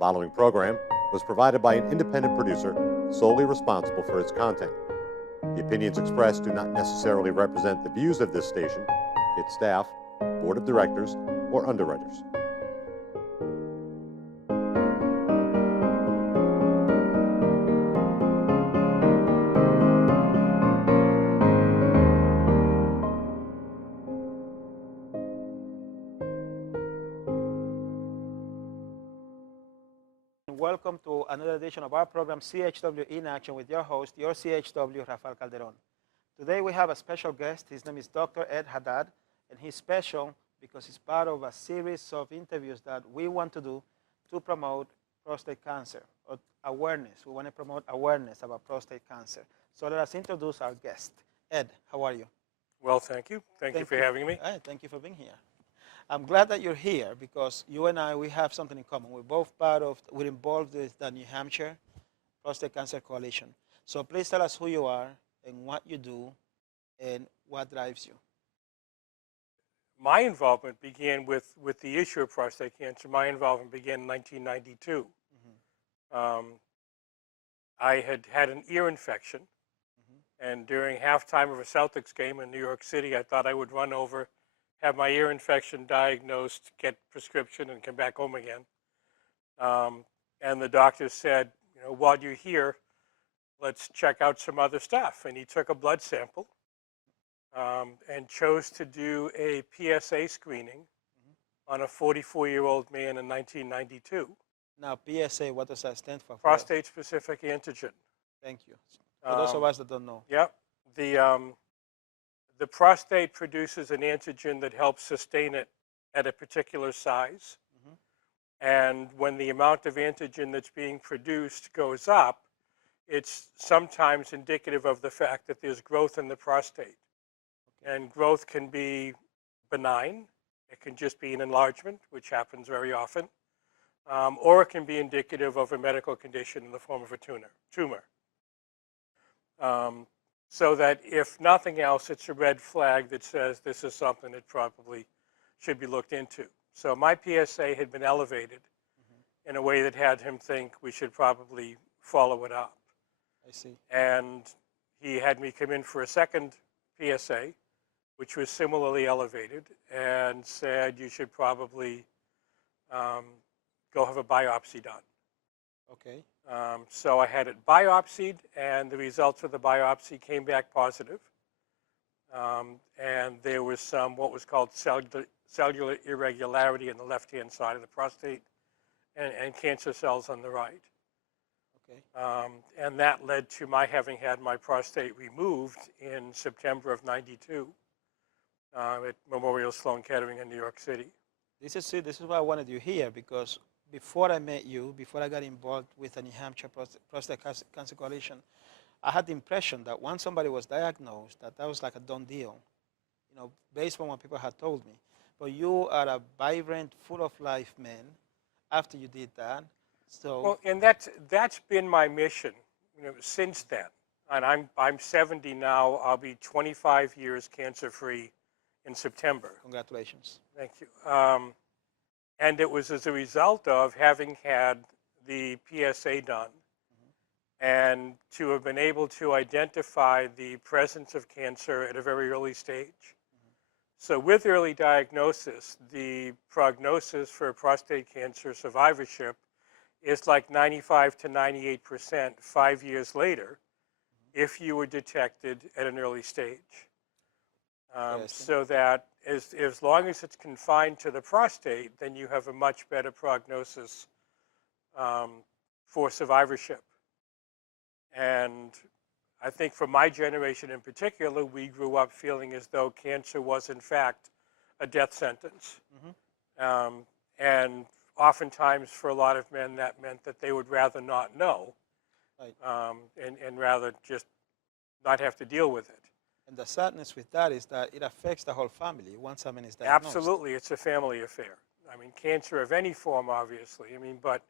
following program was provided by an independent producer solely responsible for its content. The opinions expressed do not necessarily represent the views of this station, its staff, board of directors, or underwriters. Welcome to another edition of our program, CHW In Action, with your host, your CHW, Rafael Calderon. Today we have a special guest. His name is Dr. Ed Haddad, and he's special because he's part of a series of interviews that we want to do to promote prostate cancer, or awareness. We want to promote awareness about prostate cancer. So let us introduce our guest. Ed, how are you? Well, thank you. Thank you for having me. Thank you for being here. I'm glad that you're here because you and I, we have something in common. We're involved with the New Hampshire Prostate Cancer Coalition. So please tell us who you are and what you do and what drives you. My involvement began with the issue of prostate cancer. My involvement began in 1992. I had had an ear infection, and during halftime of a Celtics game in New York City, I thought I would run over, have my ear infection diagnosed, get prescription, and come back home again. And the doctor said, you know, while you're here, let's check out some other stuff. And he took a blood sample and chose to do a PSA screening on a 44-year-old man in 1992. Now, PSA, what does that stand for? Prostate-specific antigen. Thank you. For those of us that don't know. Yep. The prostate produces an antigen that helps sustain it at a particular size. And when the amount of antigen that's being produced goes up, it's sometimes indicative of the fact that there's growth in the prostate. And growth can be benign. It can just be an enlargement, which happens very often. Or it can be indicative of a medical condition in the form of a tumor. So that if nothing else, it's a red flag that says this is something that probably should be looked into. So my PSA had been elevated in a way that had him think we should probably follow it up. I see. And he had me come in for a second PSA, which was similarly elevated, and said you should probably go have a biopsy done. Okay. So I had it biopsied, and the results of the biopsy came back positive. And there was some what was called cellular irregularity in the left-hand side of the prostate, and cancer cells on the right. Okay. And that led to my having had my prostate removed in September of '92 at Memorial Sloan Kettering in New York City. This is why I wanted you here, because before I met you, before I got involved with the New Hampshire Prostate Cancer Coalition, I had the impression that once somebody was diagnosed, that was like a done deal, you know, based on what people had told me. But you are a vibrant, full of life man after you did that. So well, and that's been my mission, you know, since then. And I'm 70 now. I'll be 25 years cancer-free in September. Congratulations. Thank you. And it was as a result of having had the PSA done and to have been able to identify the presence of cancer at a very early stage. So with early diagnosis, the prognosis for prostate cancer survivorship is like 95 to 98% 5 years later if you were detected at an early stage. So that as long as it's confined to the prostate, then you have a much better prognosis for survivorship. And I think for my generation in particular, we grew up feeling as though cancer was in fact a death sentence. And oftentimes for a lot of men that meant that they would rather not know, and rather just not have to deal with it. And the sadness with that is that it affects the whole family once a man is diagnosed. Absolutely, it's a family affair. I mean, cancer of any form, obviously. I mean, but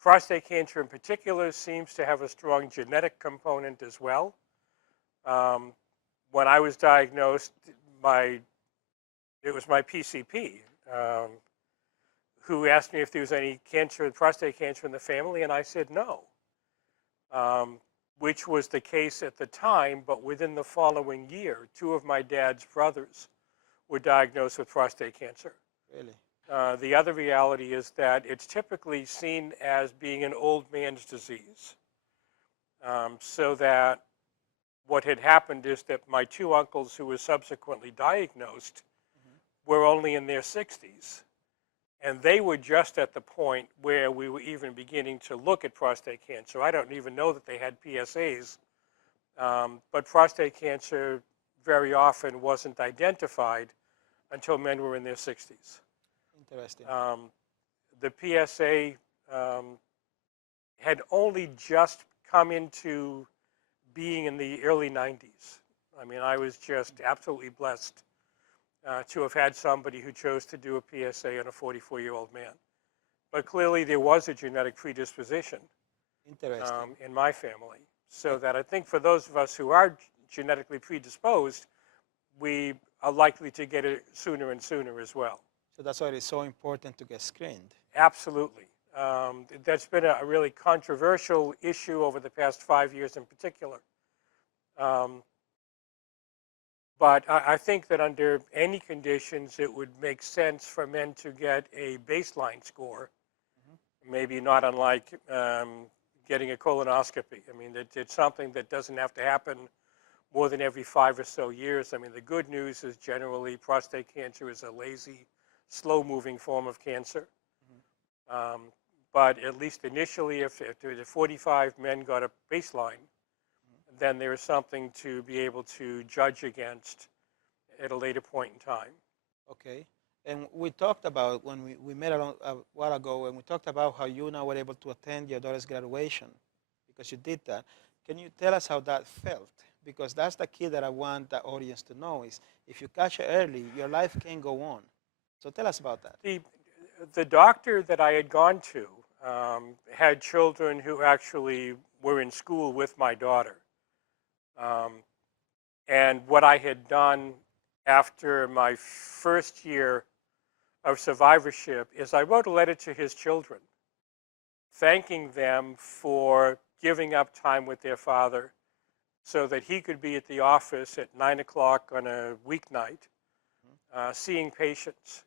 prostate cancer in particular seems to have a strong genetic component as well. When I was diagnosed, it was my PCP who asked me if there was any cancer, prostate cancer in the family, and I said no, which was the case at the time, but within the following year, 2 of my dad's brothers were diagnosed with prostate cancer. Really? The other reality is that it's typically seen as being an old man's disease. So that what had happened is that my 2 uncles who were subsequently diagnosed were only in their 60s. And they were just at the point where we were even beginning to look at prostate cancer. I don't even know that they had PSAs, but prostate cancer very often wasn't identified until men were in their 60s. Interesting. The PSA had only just come into being in the early 90s. I mean, I was just absolutely blessed to have had somebody who chose to do a PSA on a 44-year-old man. But clearly there was a genetic predisposition in my family. So that I think for those of us who are genetically predisposed, we are likely to get it sooner and sooner as well. So that's why it is so important to get screened. Absolutely. That's been a really controversial issue over the past 5 years in particular. But I think that under any conditions, it would make sense for men to get a baseline score, maybe not unlike getting a colonoscopy. I mean, it's something that doesn't have to happen more than every 5 or so years. I mean, the good news is generally prostate cancer is a lazy, slow-moving form of cancer. But at least initially, if the 45 men got a baseline, then there is something to be able to judge against at a later point in time. Okay. And we talked about, when we met a while ago, and we talked about how you now were able to attend your daughter's graduation because you did that. Can you tell us how that felt? Because that's the key that I want the audience to know is if you catch it early, your life can go on. So tell us about that. The doctor that I had gone to had children who actually were in school with my daughter. And what I had done after my first year of survivorship is I wrote a letter to his children, thanking them for giving up time with their father so that he could be at the office at 9 o'clock on a weeknight, seeing patients.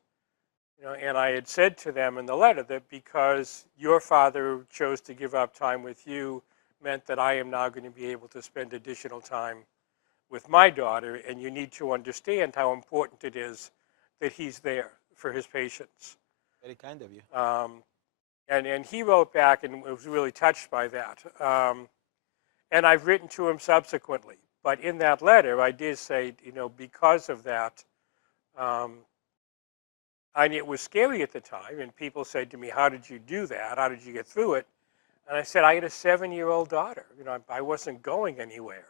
You know, and I had said to them in the letter that because your father chose to give up time with you meant that I am now going to be able to spend additional time with my daughter, and you need to understand how important it is that he's there for his patients. Very kind of you. And he wrote back and was really touched by that. And I've written to him subsequently. But in that letter, I did say, you know, because of that, and it was scary at the time, and people said to me, how did you do that? How did you get through it? And I said, I had a 7-year-old daughter. You know, I wasn't going anywhere.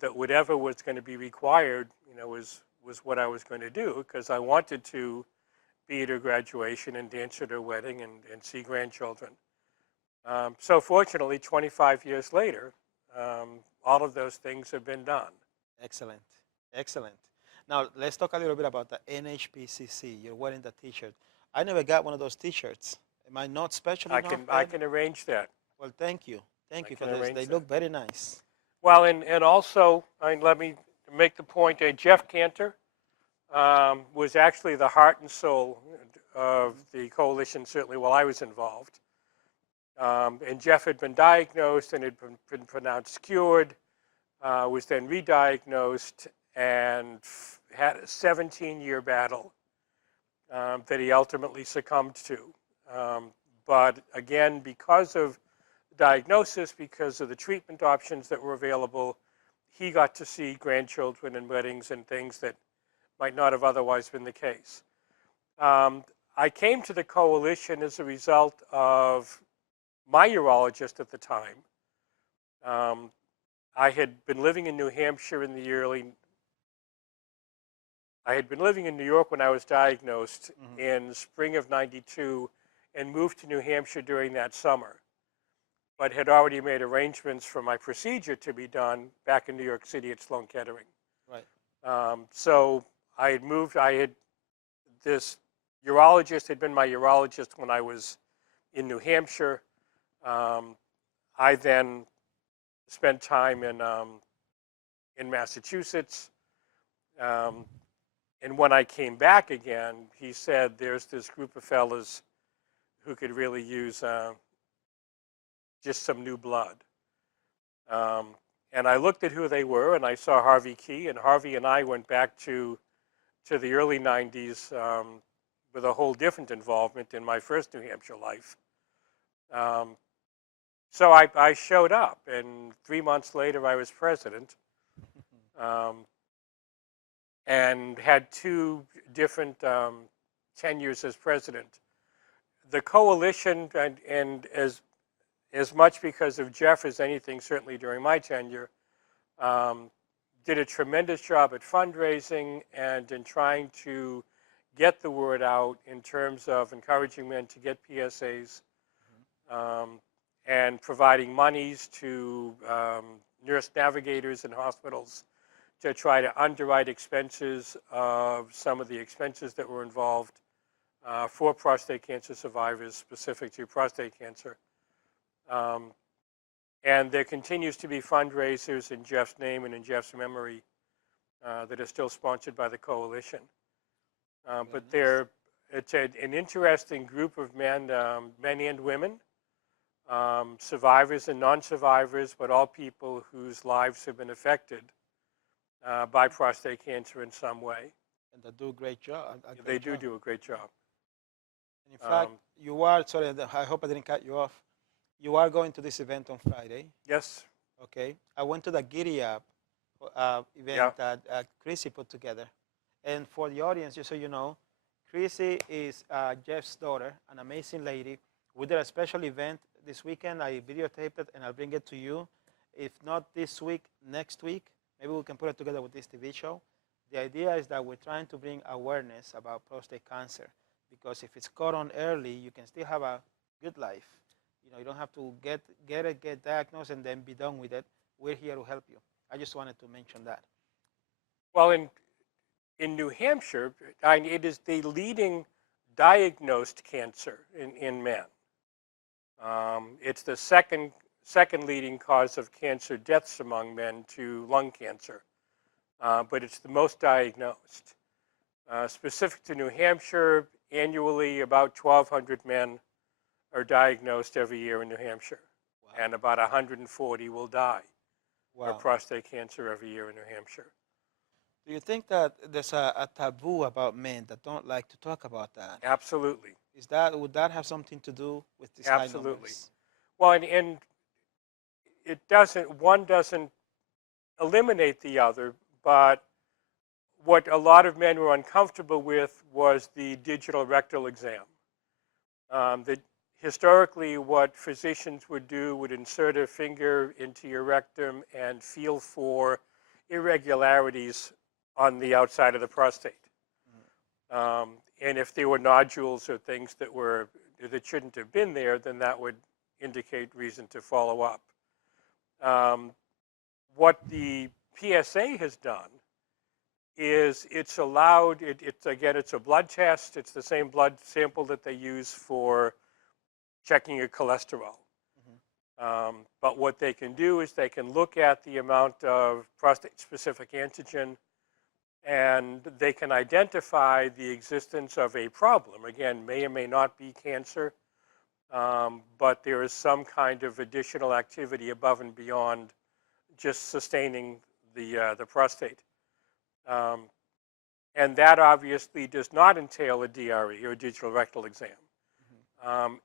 That whatever was going to be required, you know, was what I was going to do because I wanted to be at her graduation and dance at her wedding and see grandchildren. So fortunately, 25 years later, all of those things have been done. Excellent. Excellent. Now, let's talk a little bit about the NHPCC. You're wearing the T-shirt. I never got one of those T-shirts. Am I not special enough? I can arrange that. Well, thank you. Thank you for this. They look very nice. Well, and also, let me make the point, Jeff Cantor was actually the heart and soul of the coalition, certainly while I was involved. And Jeff had been diagnosed and had been pronounced cured, was then re-diagnosed and had a 17-year battle that he ultimately succumbed to. But again, because of diagnosis, because of the treatment options that were available, he got to see grandchildren and weddings and things that might not have otherwise been the case. I came to the coalition as a result of my urologist at the time. I had been living in New Hampshire in the early. I had been living in New York when I was diagnosed in spring of '92 and moved to New Hampshire during that summer, but had already made arrangements for my procedure to be done back in New York City at Sloan Kettering. Right. So I had moved. I had this urologist had been my urologist when I was in New Hampshire. I then spent time in Massachusetts. And when I came back again, he said, there's this group of fellas who could really use just some new blood. And I looked at who they were, and I saw Harvey Key, and Harvey and I went back to the early 90s with a whole different involvement in my first New Hampshire life. So I showed up, and 3 months later I was president, and had 2 different tenures as president. The coalition, and as much because of Jeff as anything, certainly during my tenure, did a tremendous job at fundraising and in trying to get the word out in terms of encouraging men to get PSAs, and providing monies to nurse navigators in hospitals to try to underwrite expenses of some of the expenses that were involved for prostate cancer survivors specific to prostate cancer. And there continues to be fundraisers in Jeff's name and in Jeff's memory that are still sponsored by the coalition. But it's an interesting group of men and women, survivors and non-survivors, but all people whose lives have been affected by prostate cancer in some way. And they do a great job. They do a great job. And in fact, you are, sorry, I hope I didn't cut you off. You are going to this event on Friday. Yes. Okay. I went to the Giddy Up event that Chrissy put together. And for the audience, just so you know, Chrissy is Jeff's daughter, an amazing lady. We did a special event this weekend. I videotaped it, and I'll bring it to you. If not this week, next week, maybe we can put it together with this TV show. The idea is that we're trying to bring awareness about prostate cancer, because if it's caught on early, you can still have a good life. You know, you don't have to get diagnosed and then be done with it. We're here to help you. I just wanted to mention that. Well, in New Hampshire, it is the leading diagnosed cancer in men. It's the second leading cause of cancer deaths among men to lung cancer, but it's the most diagnosed. Specific to New Hampshire, annually about 1,200 men are diagnosed every year in New Hampshire. Wow. And about 140 will die of prostate cancer every year in New Hampshire. Do you think that there's a taboo about men that don't like to talk about that? Absolutely. Would that have something to do with this high numbers? Well, and one doesn't eliminate the other, but what a lot of men were uncomfortable with was the digital rectal exam. Historically, what physicians would do would insert a finger into your rectum and feel for irregularities on the outside of the prostate. And if there were nodules or things that shouldn't have been there, then that would indicate reason to follow up. What the PSA has done is it's allowed, it's a blood test. It's the same blood sample that they use for checking your cholesterol. But what they can do is they can look at the amount of prostate-specific antigen, and they can identify the existence of a problem. Again, may or may not be cancer, but there is some kind of additional activity above and beyond just sustaining the prostate. And that obviously does not entail a DRE, or a digital rectal exam.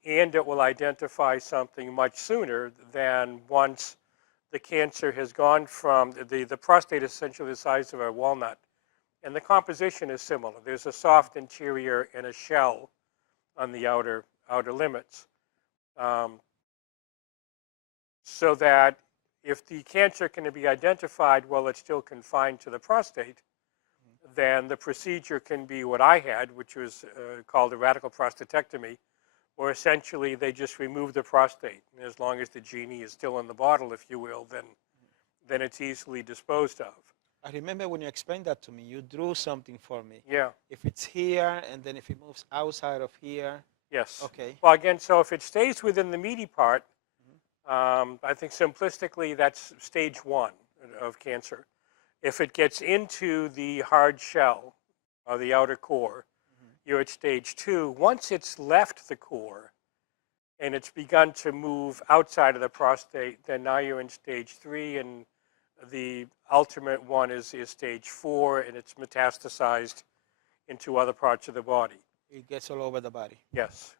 And it will identify something much sooner than once the cancer has gone from, the prostate is essentially the size of a walnut, and the composition is similar. There's a soft interior and a shell on the outer limits. So that if the cancer can be identified while it's still confined to the prostate, then the procedure can be what I had, which was called a radical prostatectomy, where essentially they just remove the prostate. And as long as the genie is still in the bottle, if you will, then it's easily disposed of. I remember when you explained that to me, you drew something for me. Yeah. If it's here, and then if it moves outside of here. Yes. Okay. Well, again, so if it stays within the meaty part, I think simplistically that's stage 1 of cancer. If it gets into the hard shell or the outer core, you're at stage 2. Once it's left the core and it's begun to move outside of the prostate, then now you're in stage 3, and the ultimate one is stage 4, and it's metastasized into other parts of the body. It gets all over the body. Yes.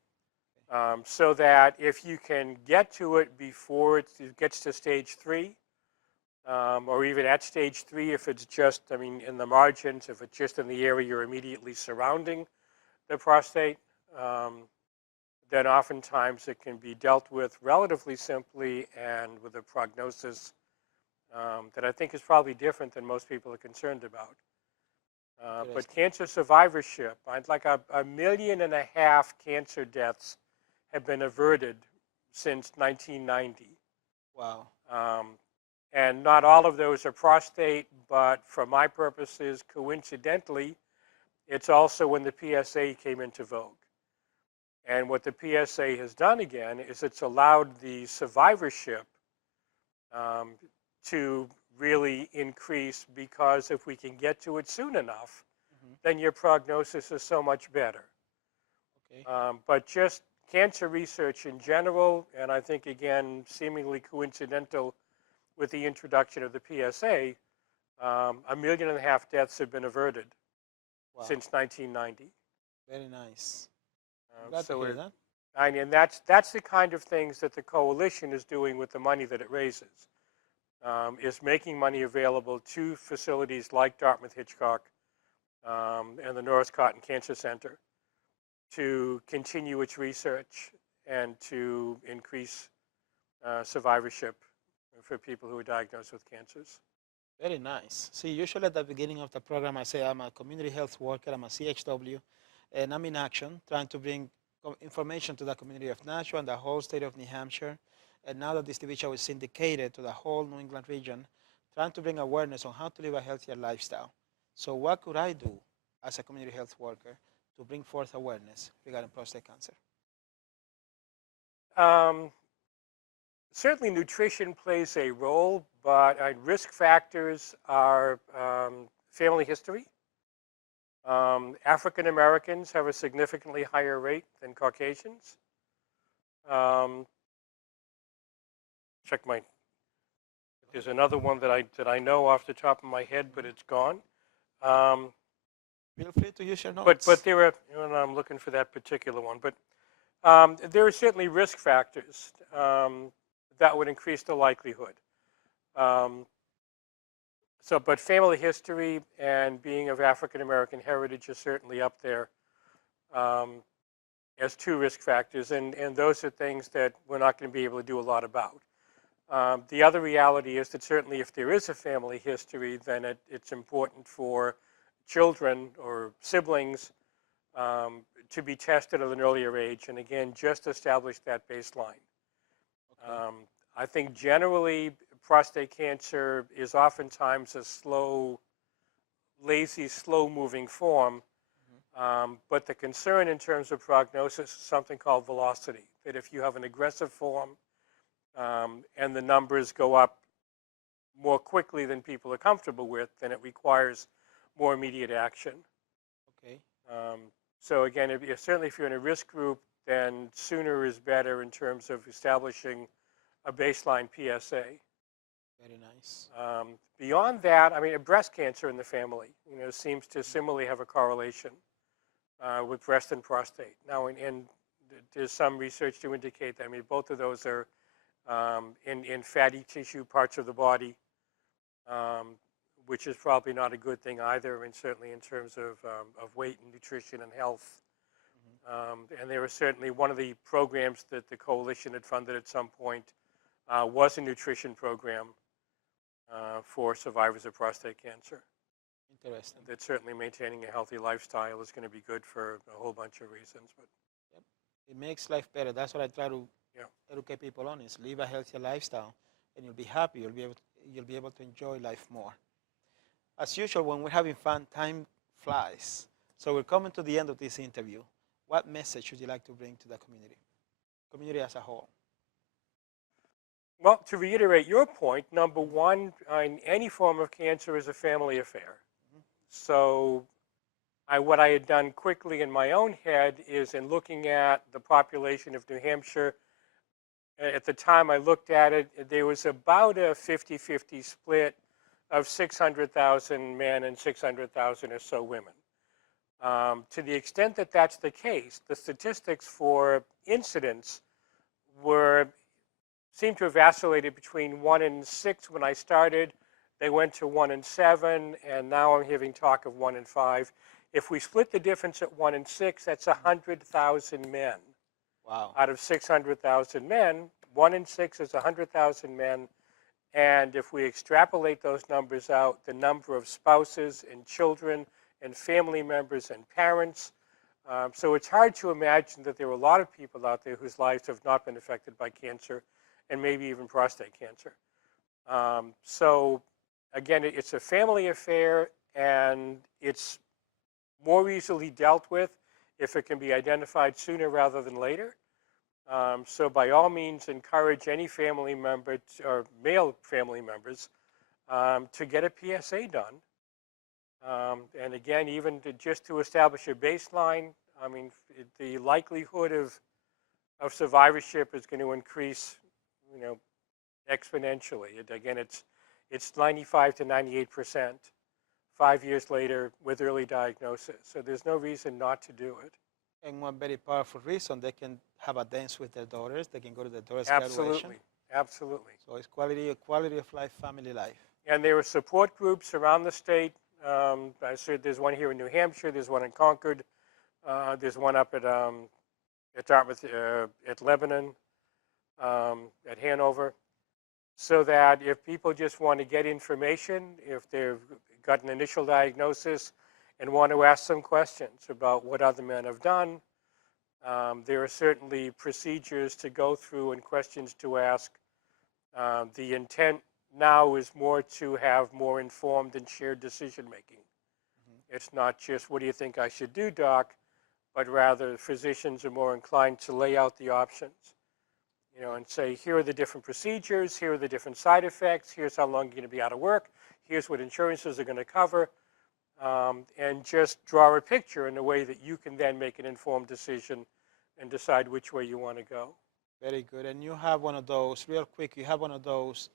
So that if you can get to it before it gets to stage 3, or even at stage 3, if it's just, I mean, in the margins, if it's just in the area you're immediately surrounding the prostate, then oftentimes it can be dealt with relatively simply and with a prognosis that I think is probably different than most people are concerned about. But cancer survivorship, like 1.5 million cancer deaths have been averted since 1990. Wow. And not all of those are prostate, but for my purposes, coincidentally, it's also when the PSA came into vogue. And what the PSA has done again is it's allowed the survivorship to really increase, because if we can get to it soon enough, then your prognosis is so much better. Okay. But just cancer research in general, and I think, again, seemingly coincidental with the introduction of the PSA, 1.5 million deaths have been averted since 1990. Very nice. Glad to hear that. And that's the kind of things that the coalition is doing with the money that it raises, is making money available to facilities like Dartmouth-Hitchcock and the Norris Cotton Cancer Center to continue its research and to increase survivorship for people who are diagnosed with cancers. Very nice. See, usually at the beginning of the program, I say I'm a community health worker, I'm a CHW, and I'm in action, trying to bring information to the community of Nashua and the whole state of New Hampshire. And now that this TV show is syndicated to the whole New England region, trying to bring awareness on how to live a healthier lifestyle. So what could I do as a community health worker to bring forth awareness regarding prostate cancer? Certainly nutrition plays a role, but risk factors are family history. African Americans have a significantly higher rate than Caucasians. Check my. There's another one that I know off the top of my head, but it's gone. Feel free to use your notes. But there are. I'm looking for that particular one. But there are certainly risk factors that would increase the likelihood. But family history and being of African American heritage is certainly up there as 2 risk factors, and those are things that we're not going to be able to do a lot about. The other reality is that certainly if there is a family history, then it's important for children or siblings to be tested at an earlier age, and again, just establish that baseline. Okay. I think generally prostate cancer is oftentimes a slow, lazy, slow-moving form, but the concern in terms of prognosis is something called velocity, that if you have an aggressive form and the numbers go up more quickly than people are comfortable with, then it requires more immediate action. Okay. So again, certainly if you're in a risk group, then sooner is better in terms of establishing a baseline PSA. Very nice. Beyond that, I mean, breast cancer in the family, seems to similarly have a correlation with breast and prostate. Now, and there's some research to indicate that, I mean, both of those are in fatty tissue parts of the body, which is probably not a good thing either, and certainly in terms of weight and nutrition and health. And there was certainly one of the programs that the coalition had funded at some point was a nutrition program for survivors of prostate cancer. Interesting. That certainly maintaining a healthy lifestyle is going to be good for a whole bunch of reasons. But yep. It makes life better. That's what I try to educate people on: is live a healthier lifestyle, and you'll be happy. You'll be able to enjoy life more. As usual, when we're having fun, time flies. So we're coming to the end of this interview. What message would you like to bring to the community as a whole? Well, to reiterate your point, number one, any form of cancer is a family affair. So what I had done quickly in my own head is in looking at the population of New Hampshire, at the time I looked at it, there was about a 50-50 split of 600,000 men and 600,000 or so women. To the extent that that's the case, the statistics for incidence seemed to have vacillated between 1 in 6 when I started. They went to 1 in 7, and now I'm hearing talk of 1 in 5. If we split the difference at 1 in 6, that's 100,000 men. Wow. Out of 600,000 men, 1 in 6 is 100,000 men. And if we extrapolate those numbers out, the number of spouses and children and family members and parents. So it's hard to imagine that there are a lot of people out there whose lives have not been affected by cancer and maybe even prostate cancer. So again, it's a family affair, and it's more easily dealt with if it can be identified sooner rather than later. So by all means, encourage any family member or male family members to get a PSA done. And again, even just to establish a baseline, I mean, the likelihood of survivorship is going to increase, exponentially. Again, it's 95 to 98% 5 years later with early diagnosis. So there's no reason not to do it. And one very powerful reason, they can have a dance with their daughters. They can go to their daughter's Absolutely. graduation. Absolutely. So it's quality of life, family life. And there are support groups around the state. I said there's one here in New Hampshire. There's one in Concord. There's one up at Dartmouth, at Lebanon, at Hanover. So that if people just want to get information, if they've got an initial diagnosis and want to ask some questions about what other men have done, there are certainly procedures to go through and questions to ask. The intent now is more to have more informed and shared decision-making. It's not just, what do you think I should do, doc? But rather, physicians are more inclined to lay out the options, and say, here are the different procedures, here are the different side effects, here's how long you're going to be out of work, here's what insurances are going to cover, and just draw a picture in a way that you can then make an informed decision and decide which way you want to go. Very good. And you have one of those, real quick, you have one of those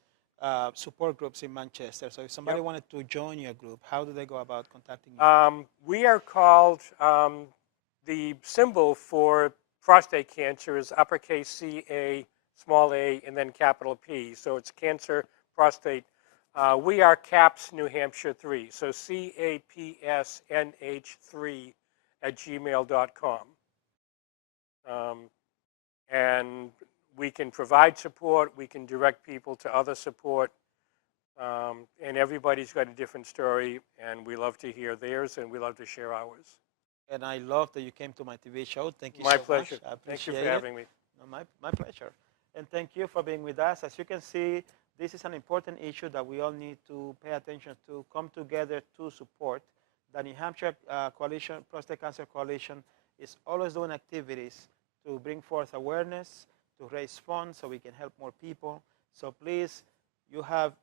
support groups in Manchester. So if somebody wanted to join your group, how do they go about contacting you? We are called, the symbol for prostate cancer is uppercase C-A, small a, and then capital P. So it's Cancer Prostate. We are CAPS New Hampshire 3. So CAPSNH3 @gmail.com. And we can provide support. We can direct people to other support. And everybody's got a different story, and we love to hear theirs, and we love to share ours. And I love that you came to my TV show. Thank you My so pleasure. much. I Thank appreciate you for having me. No, my pleasure. And thank you for being with us. As you can see, this is an important issue that we all need to pay attention to, come together to support. The New Hampshire Prostate Cancer Coalition is always doing activities to bring forth awareness, to raise funds so we can help more people. So please, you have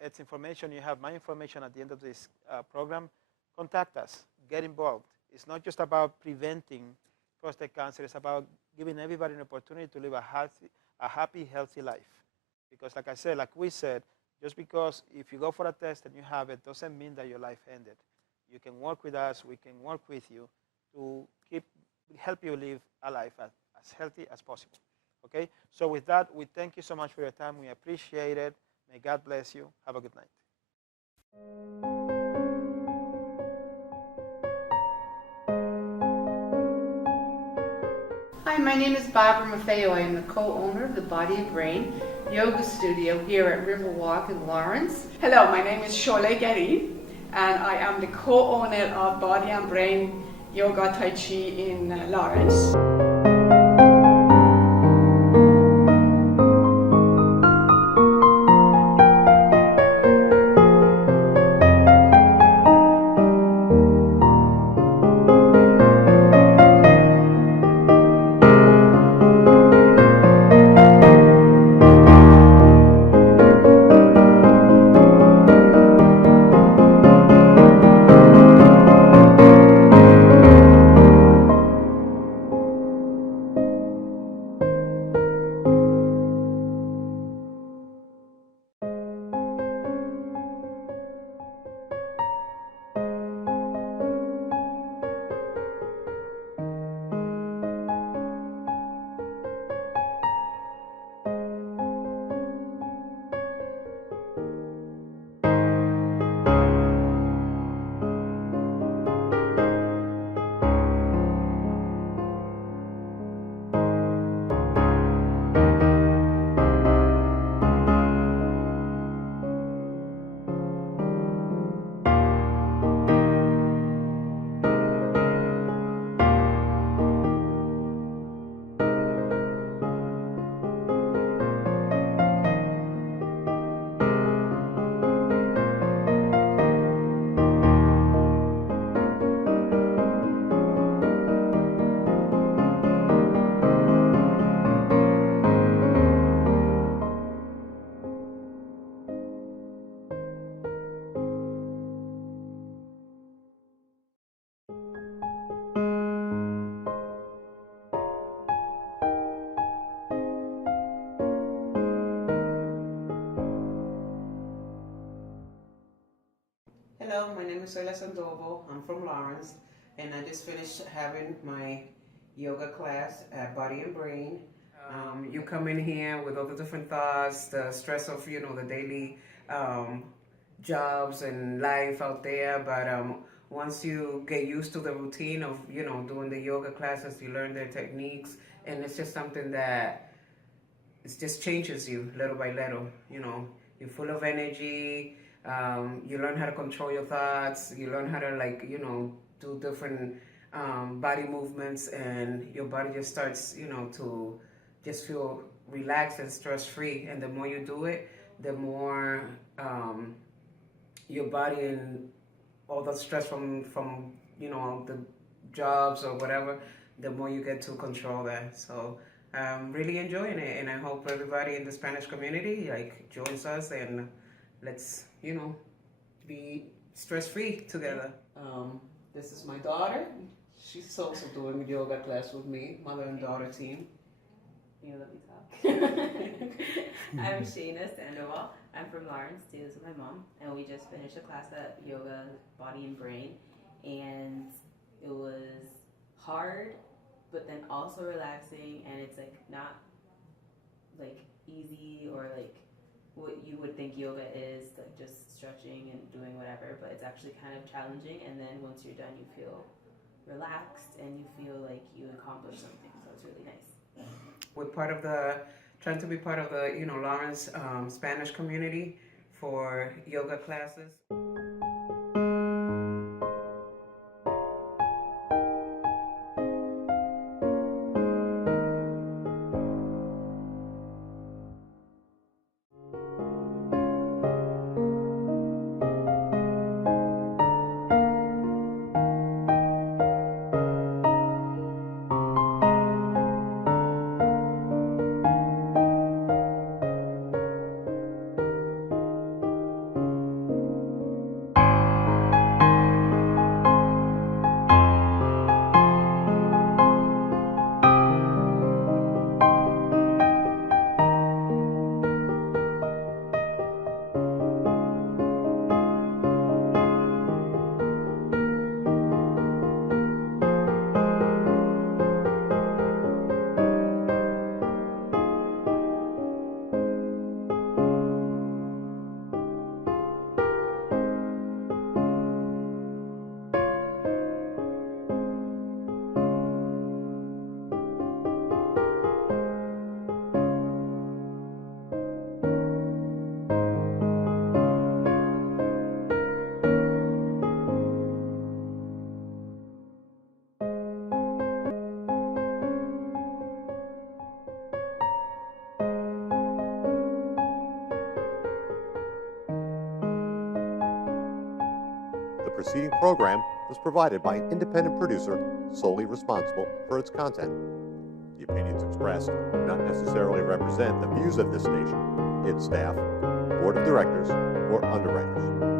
Ed's information, you have my information at the end of this program. Contact us, get involved. It's not just about preventing prostate cancer, it's about giving everybody an opportunity to live a happy, healthy life. Because like I said, like we said, just because if you go for a test and you have it, doesn't mean that your life ended. You can work with us, we can work with you to help you live a life as healthy as possible. Okay? So with that, we thank you so much for your time. We appreciate it. May God bless you. Have a good night. Hi, my name is Barbara Maffeo. I am the co-owner of the Body and Brain Yoga Studio here at Riverwalk in Lawrence. Hello, my name is Sholé Getty, and I am the co-owner of Body and Brain Yoga Tai Chi in Lawrence. is Soyla Sandoval. I'm from Lawrence, and I just finished having my yoga class at Body and Brain. You come in here with all the different thoughts, the stress of, you know, the daily jobs and life out there, but once you get used to the routine of, you know, doing the yoga classes, you learn their techniques, and it's just something that it just changes you little by little. You know, you're full of energy. You learn how to control your thoughts. You learn how to, like, you know, do different body movements, and your body just starts, you know, to just feel relaxed and stress-free. And the more you do it, the more your body and all the stress from you know, the jobs or whatever, the more you get to control that. So I'm really enjoying it, and I hope everybody in the Spanish community like joins us, and let's, you know, be stress-free together. This is my daughter. She's also doing yoga class with me, mother and daughter team. You let me talk. I'm Shayna Sandoval. I'm from Lawrence, too. This is my mom. And we just finished a class at Yoga, Body and Brain. And it was hard, but then also relaxing. And it's like not like easy or like what you would think yoga is, like just stretching and doing whatever. But it's actually kind of challenging. And then once you're done, you feel relaxed and you feel like you accomplished something. So it's really nice. We're trying to be part of the, you know, Lawrence Spanish community for yoga classes. The preceding program was provided by an independent producer solely responsible for its content. The opinions expressed do not necessarily represent the views of this station, its staff, board of directors, or underwriters.